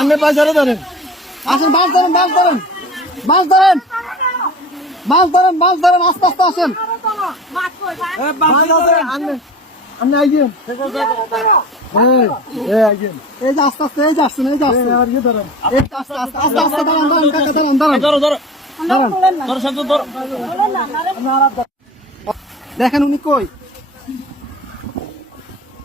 আপনি পয়সারে ধরেন। আসেন মাছ ধরেন মাছ ধরেন। মাছ ধরেন। মাছ ধরেন মাছ ধরেন আস্তে আস্তে আসেন। আপনি এই, যে আস্তে আস্তে এই যে আসছেন এই যে আসছেন। আস্তে আস্তে আস্তে আস্তে দাঁড়ান দাঁড়ান কাকা দাঁড়ান দাঁড়ান ধরো ধরো। দাঁড়ান ধরো শান্ত ধরো। দেখেন উনি কই?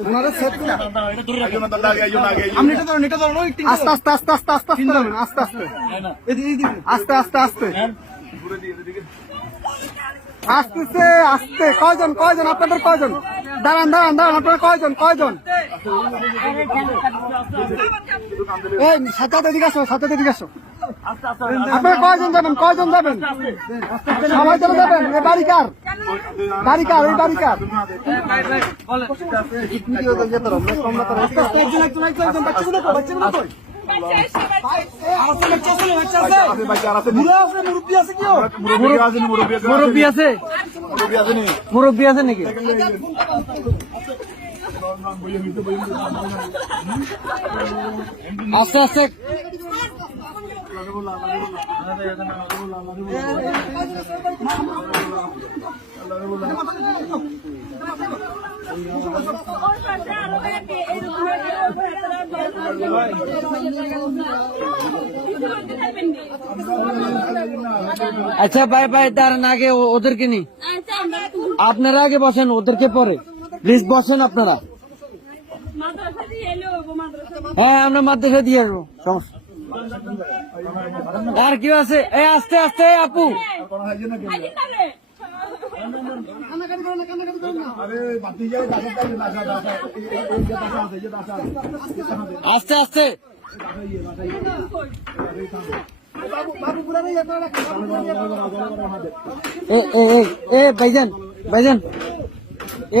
ওনারা set করে- আপনি এটা ধরুন এটা ধরুন আস্তে আস্তে আস্তে আস্তে আস্তে আস্তে ধরুন, আস্তে আস্তে। আস্তে আস্তে আস্তে। আসতেছে আসতে। কয়জন কয়জন? আপনাদের কয়জন? দাঁড়ান দাঁড়ান দাঁড়ান আপনারা কয়জন কয়জন? এই সাথে এদিকে আসো সাথে এদিকে আসো। আপনারা কয়জন যাবেন কয়জন যাবেন? সবাই যাবেন? এ বাড়ি কার? বাড়ি কার এই কার মুরব্বী আছে? মুরব্বী আছে নাকি? আস্তে আস্তে। আচ্ছা ভাই ভাই দাঁড়ান আগে ও- ওদেরকে নি। আপনারা আগে বসেন ওদেরকে পরে। প্লিজ বসেন আপনারা। হ্যাঁ আমরা মাদ্রাসা দিয়ে আসব। সমস্যা। আর কি আছে? এই আস্তে আস্তে আপু। আস্তে আস্তে। এ ভাইজান ভাইজান। এ